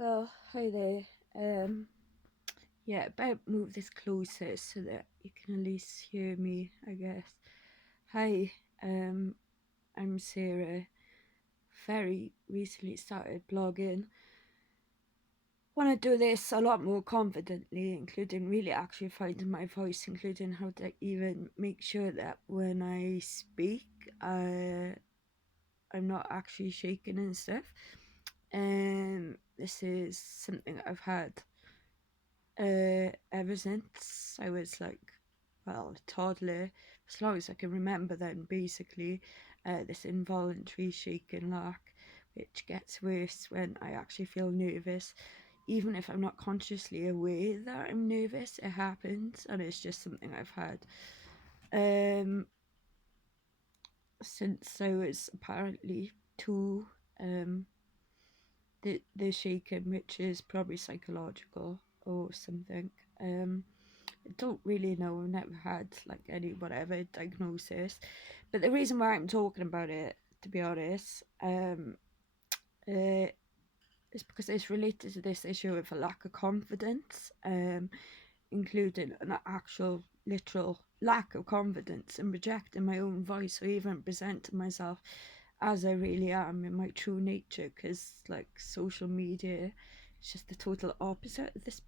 Well, hi there. Yeah, better move this closer so that you can at least hear me, I guess. Hi, I'm Sarah. Very recently started blogging. Want to do this a lot more confidently, including really actually finding my voice, including how to even make sure that when I speak, I'm not actually shaking and stuff. This is something I've had ever since I was like, well, a toddler, as long as I can remember then, basically, this involuntary shake and laugh, which gets worse when I actually feel nervous. Even if I'm not consciously aware that I'm nervous, it happens, and it's just something I've had since I was apparently two. The shaking, which is probably psychological or something. I don't really know. I've never had like any whatever diagnosis, but the reason why I'm talking about it, to be honest, uh, is because it's related to this issue of a lack of confidence, including an actual literal lack of confidence and rejecting my own voice or even presenting myself as I really am in my true nature, because like social media is just the total opposite of this.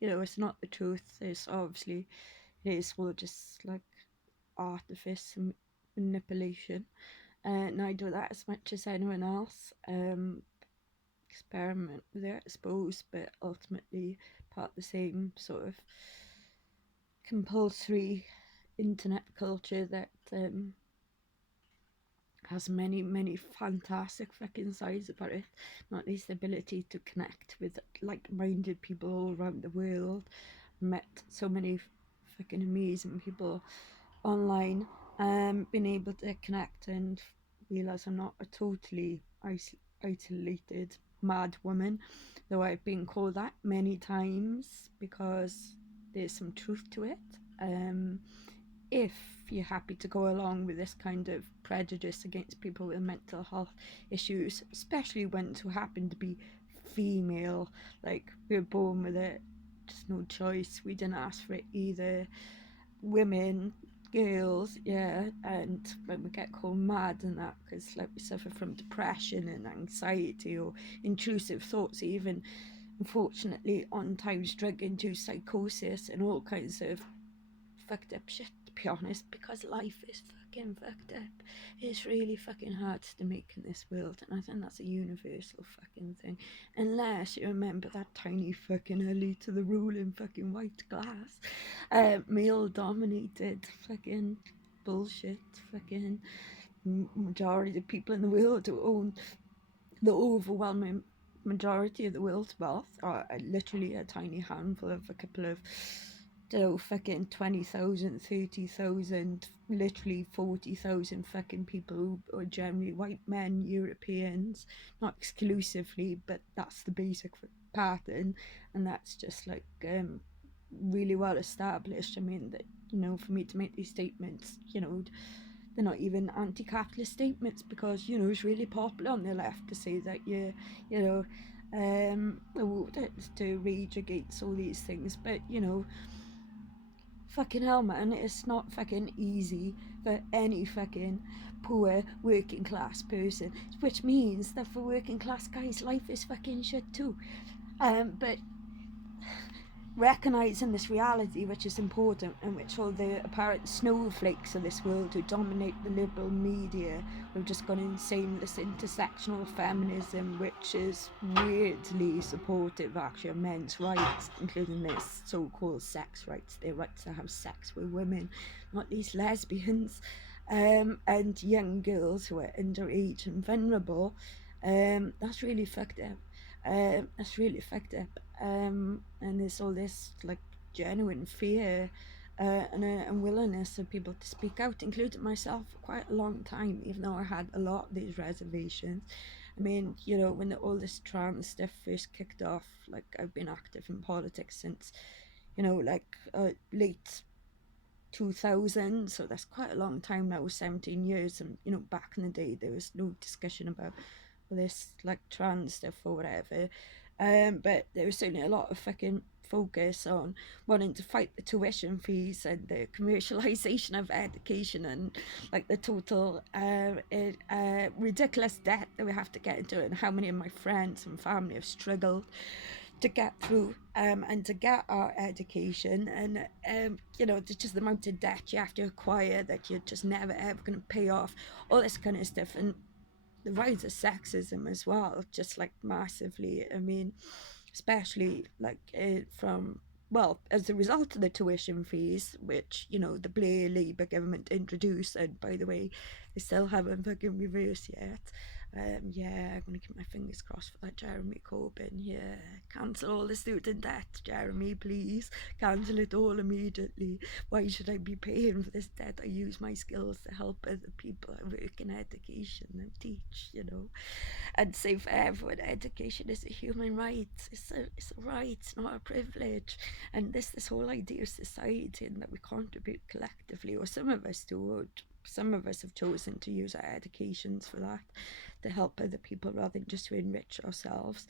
It's not the truth. It's obviously, it is all just like artifice and manipulation, and I do that as much as anyone else. Experiment with it, I suppose, but ultimately part of the same sort of compulsory internet culture that has many fantastic fucking sides about it. Not least the ability to connect with like-minded people all around the world. Met so many fucking amazing people online. Been able to connect and realize I'm not a totally isolated mad woman, though I've been called that many times, because there's some truth to it. If you're happy to go along with this kind of prejudice against people with mental health issues, especially ones who happen to be female, like we were born with it, just no choice, we didn't ask for it either. Women, girls, yeah, and when we get called mad and that, because like we suffer from depression and anxiety or intrusive thoughts, even unfortunately on times drug induced psychosis and all kinds of fucked up shit, to be honest, because life is fucking fucked up. It's really fucking hard to make in this world, and I think that's a universal fucking thing. Unless you remember that tiny fucking elite to the ruling fucking white class, male dominated fucking bullshit, fucking majority of people in the world who own the overwhelming majority of the world's wealth are literally a tiny handful of a couple of fucking 20,000, 30,000, literally 40,000 fucking people who are generally white men, Europeans, not exclusively, but that's the basic pattern, and that's just like really well established. I mean, that, for me to make these statements, they're not even anti-capitalist statements, because it's really popular on the left to say that you know to rage against all these things, but fucking hell, man, it's not fucking easy for any fucking poor working class person, which means that for working class guys life is fucking shit too. But recognizing this reality, which is important, and which all the apparent snowflakes of this world who dominate the liberal media have just gone insane with this intersectional feminism, which is weirdly supportive actually of men's rights, including this so-called sex rights, their rights to have sex with women, not these lesbians, and young girls who are underage and vulnerable. That's really fucked up. That's really fucked up. And there's all this like genuine fear and unwillingness of people to speak out, including myself, for quite a long time, even though I had a lot of these reservations. I mean, when all this trans stuff first kicked off, like I've been active in politics since, late 2000, so that's quite a long time now, 17 years. And back in the day there was no discussion about this like trans stuff or whatever. But there was certainly a lot of fucking focus on wanting to fight the tuition fees and the commercialization of education and like the total ridiculous debt that we have to get into, and how many of my friends and family have struggled to get through and to get our education. And you know, there's just the amount of debt you have to acquire that you're just never ever going to pay off, all this kind of stuff. And the rise of sexism as well, just like massively. I mean, especially like from, well, as a result of the tuition fees, which, you know, the Blair Labour government introduced, and by the way, they still haven't fucking reversed yet. Yeah, I'm gonna keep my fingers crossed for that Jeremy Corbyn. Yeah, cancel all the student debt, Jeremy, please. Cancel it all immediately. Why should I be paying for this debt? I use my skills to help other people. I work in education and teach, you know. And say for everyone, education is a human right. It's a right, it's not a privilege. And this whole idea of society, and that we contribute collectively, or some of us do, some of us have chosen to use our educations for that, to help other people rather than just to enrich ourselves.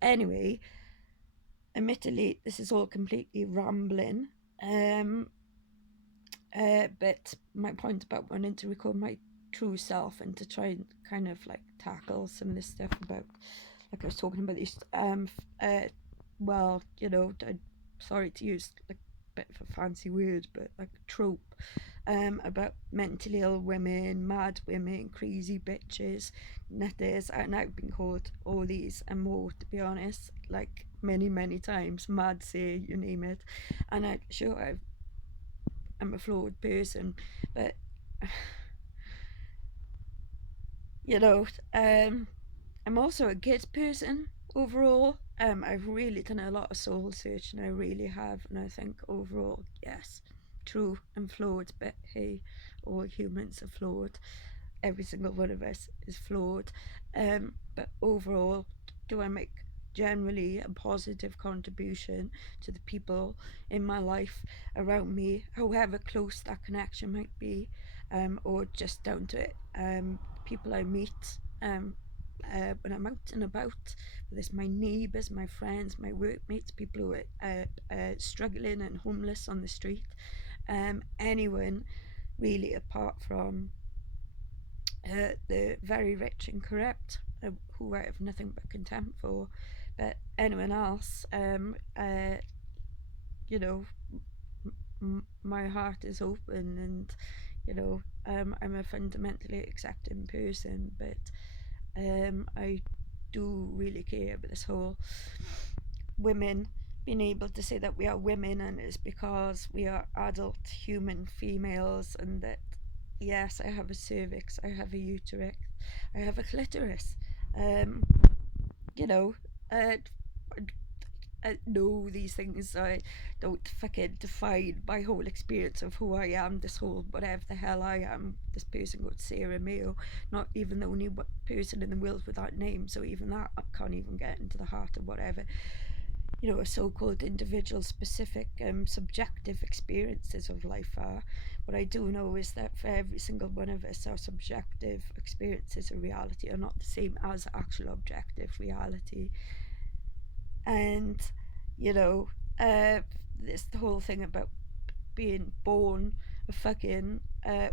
Anyway, admittedly, this is all completely rambling. But my point about wanting to record my true self and to try and kind of like tackle some of this stuff about, like I was talking about these, well, you know, sorry to use like a bit of a fancy word, but like trope, about mentally ill women, mad women, crazy bitches, nutters, and I've been called all these and more, to be honest, like many times, mad, say, you name it. And I'm sure I'm a flawed person, but you know, I'm also a good person overall. I've really done a lot of soul searching, I really have, and I think overall, yes, true, I'm flawed, but hey, all humans are flawed. Every single one of us is flawed. But overall, do I make generally a positive contribution to the people in my life around me, however close that connection might be, or just down to people I meet when I'm out and about, whether it's my neighbours, my friends, my workmates, people who are struggling and homeless on the street, anyone really, apart from the very rich and corrupt, who I have nothing but contempt for. But anyone else, you know, my heart is open, and you know, I'm a fundamentally accepting person, but I do really care about this whole women being able to say that we are women, and it's because we are adult human females, and that yes, I have a cervix, I have a uterus, I have a clitoris. Um, you know, uh, know these things. I don't fucking define my whole experience of who I am, this whole whatever the hell I am, this person called Sarah Mayo, not even the only person in the world with that name, so even that I can't even get into the heart of whatever, you know, a so-called individual specific subjective experiences of life are. What I do know is that for every single one of us, our subjective experiences of reality are not the same as actual objective reality. And you know, this the whole thing about being born a fucking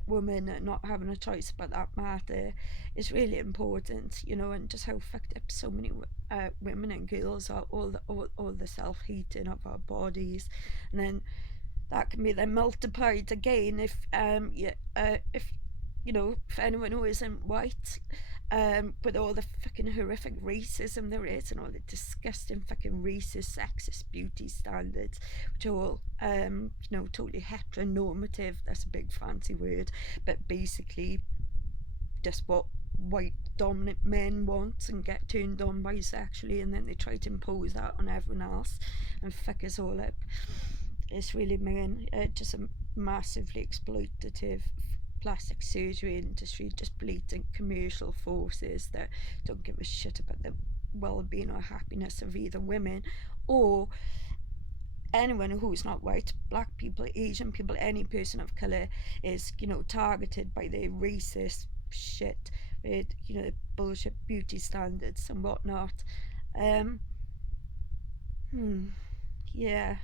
woman and not having a choice about that matter is really important, you know, and just how fucked up so many women and girls are, all the self-hating of our bodies. And then that can be then multiplied again if you know, for anyone who isn't white, with all the fucking horrific racism there is, and all the disgusting fucking racist, sexist beauty standards, which are all, you know, totally heteronormative. That's a big fancy word, but basically just what white dominant men want and get turned on bisexually, and then they try to impose that on everyone else and fuck us all up. It's really, man, just a massively exploitative plastic surgery industry, just blatant commercial forces that don't give a shit about the well-being or happiness of either women or anyone who's not white. Black people, Asian people, any person of color is, you know, targeted by the racist shit with, you know, bullshit beauty standards and whatnot. Hmm. Yeah.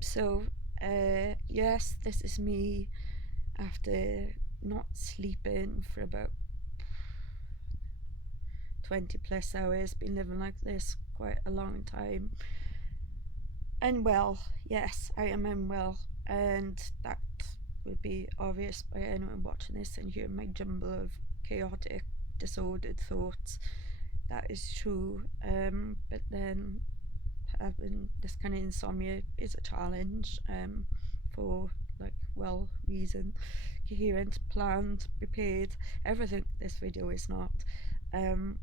So, yes, this is me after not sleeping for about 20 plus hours, been living like this quite a long time. Unwell, yes, I am unwell, and that would be obvious by anyone watching this and hearing my jumble of chaotic, disordered thoughts. That is true, but then having this kind of insomnia is a challenge, for like well reason, coherent, planned, prepared. Everything this video is not. Um,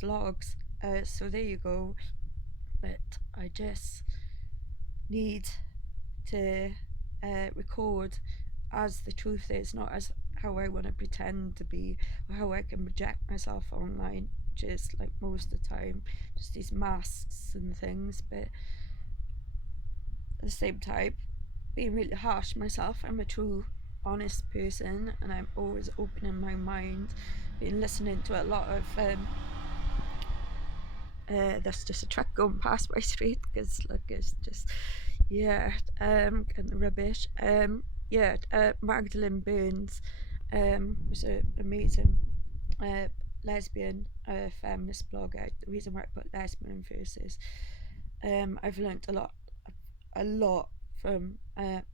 Vlogs. So there you go. But I just need to record as the truth is, not as how I want to pretend to be or how I can project myself online, which is like most of the time just these masks and things. But at the same time, being really harsh myself, I'm a true honest person and I'm always opening my mind. Been listening to a lot of there's just a truck going past my street because like it's just and rubbish. Magdalene Burns was an amazing uh, lesbian feminist blogger. The reason why I put lesbian versus I've learnt a lot from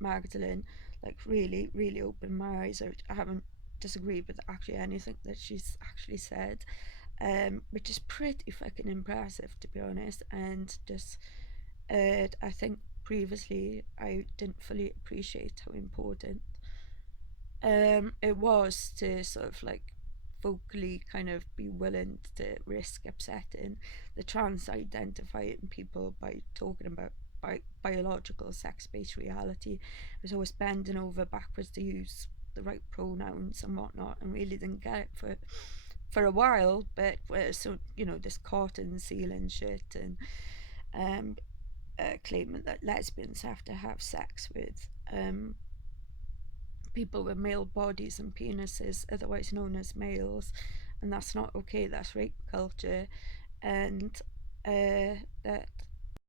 Magdalene. Like really, really opened my eyes. I haven't disagreed with actually anything that she's actually said, which is pretty fucking impressive to be honest. And just, I think previously I didn't fully appreciate how important it was to sort of like vocally kind of be willing to risk upsetting the trans identifying people by talking about biological sex-based reality. I was always bending over backwards to use the right pronouns and whatnot, and really didn't get it for a while. But so this cotton sealing shit and um, claiming that lesbians have to have sex with people with male bodies and penises, otherwise known as males, and that's not okay. That's rape culture, and that